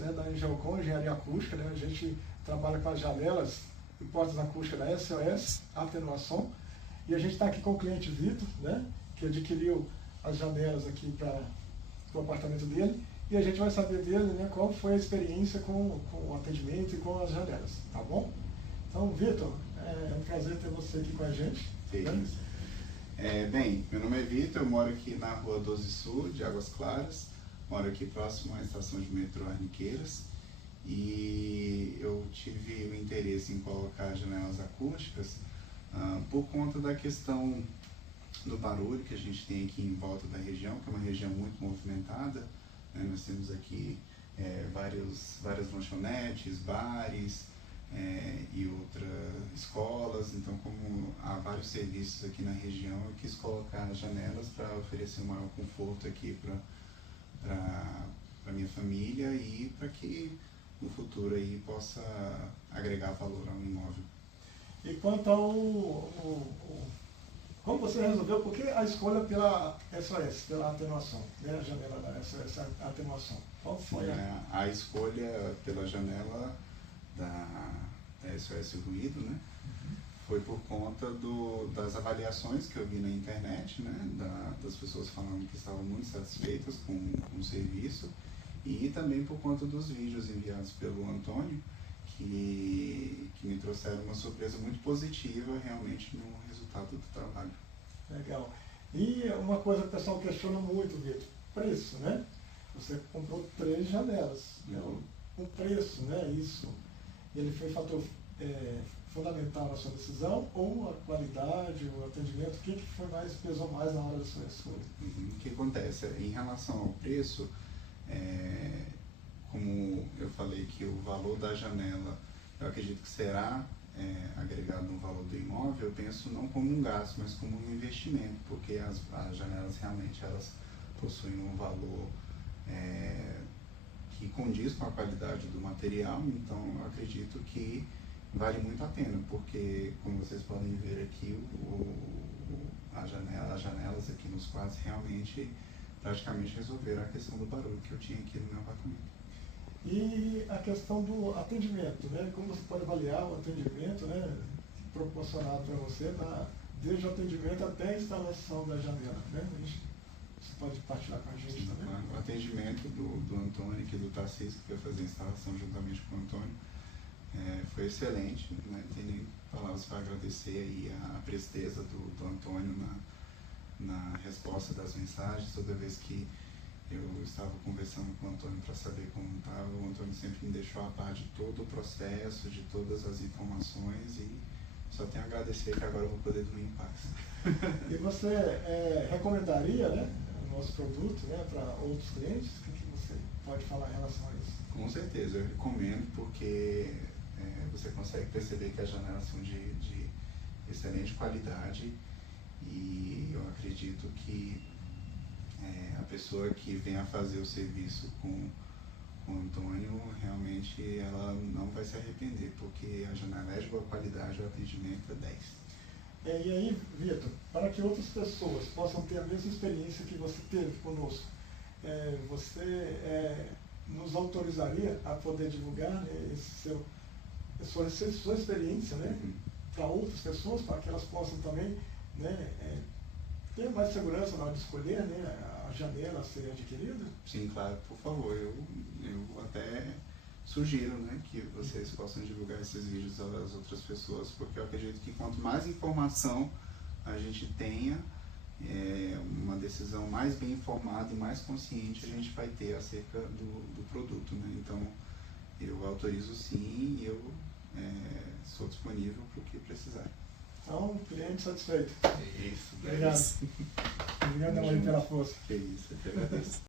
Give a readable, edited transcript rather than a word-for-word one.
né, da Engeocom, Engenharia Acústica, né? A gente trabalha com as janelas e portas acústicas da SOS, Atenuação. E a gente está aqui com o cliente Vitor, né, que adquiriu as janelas aqui para o apartamento dele. E a gente vai saber dele, né, qual foi a experiência com o atendimento e com as janelas, tá bom? Então, Vitor, é um prazer ter você aqui com a gente. Né? Bem, meu nome é Vitor, eu moro aqui na Rua 12 Sul, de Águas Claras, moro aqui próximo à estação de metrô Arniqueiras, e eu tive o interesse em colocar janelas acústicas por conta da questão do barulho que a gente tem aqui em volta da região, que é uma região muito movimentada, né? Nós temos aqui várias lanchonetes, bares, e outras escolas. Então, como há vários serviços aqui na região, eu quis colocar janelas para oferecer um maior conforto aqui para minha família e para que no futuro aí possa agregar valor ao imóvel. E quanto ao como você resolveu, por que a escolha pela SOS, pela atenuação, né? A janela da SOS, a atenuação? Qual foi a escolha pela janela da SOS Ruído, né? Foi por conta das avaliações que eu vi na internet, né? Das pessoas falando que estavam muito satisfeitas com o serviço, e também por conta dos vídeos enviados pelo Antônio, que me trouxeram uma surpresa muito positiva realmente no resultado do trabalho. Legal. E uma coisa que o pessoal questiona muito, Vitor, preço, né? Você comprou 3 janelas, né? O preço, né? Isso, ele foi fator fundamental na sua decisão, ou a qualidade, o atendimento? O que pesou mais na hora da sua escolha? O que acontece? Em relação ao preço, como eu falei que o valor da janela, eu acredito que será agregado no valor do imóvel, eu penso não como um gasto, mas como um investimento, porque as janelas realmente elas possuem um valor que condiz com a qualidade do material. Então eu acredito que vale muito a pena, porque como vocês podem ver aqui, as janelas aqui nos quartos realmente praticamente resolveram a questão do barulho que eu tinha aqui no meu apartamento. E a questão do atendimento, né? Como você pode avaliar o atendimento, né, proporcionado para você, desde o atendimento até a instalação da janela, né? Você pode partilhar com a gente também? O atendimento do Antônio, aqui do Tarcísio, que foi fazer a instalação juntamente com o Antônio, foi excelente, né? Não tem nem palavras para agradecer aí a presteza do Antônio na resposta das mensagens. Toda vez que eu estava conversando com o Antônio para saber como estava, o Antônio sempre me deixou a par de todo o processo, de todas as informações, e só tenho a agradecer que agora eu vou poder dormir em paz. E você recomendaria, né, o nosso produto, né, para outros clientes? O que você pode falar em relação a isso? Com certeza, eu recomendo, porque você consegue perceber que as janelas são de excelente qualidade, e eu acredito que a pessoa que venha fazer o serviço com o Antônio, realmente ela não vai se arrepender, porque a janela é de boa qualidade, o atendimento é 10. E aí, Vitor, para que outras pessoas possam ter a mesma experiência que você teve conosco, você nos autorizaria a poder divulgar, né, sua experiência, né, para outras pessoas, para que elas possam também, né, ter mais segurança na hora de escolher, né, a janela a ser adquirida? Sim, claro, por favor. Eu até sugiro, né, que vocês possam divulgar esses vídeos às outras pessoas, porque eu acredito que quanto mais informação a gente tenha, uma decisão mais bem informada e mais consciente a gente vai ter acerca do produto, né? Então, eu autorizo sim, e eu sou disponível para o que precisar. Então, cliente satisfeito. É isso. Obrigado. Obrigado, Maria, pela força. É isso, eu que agradeço.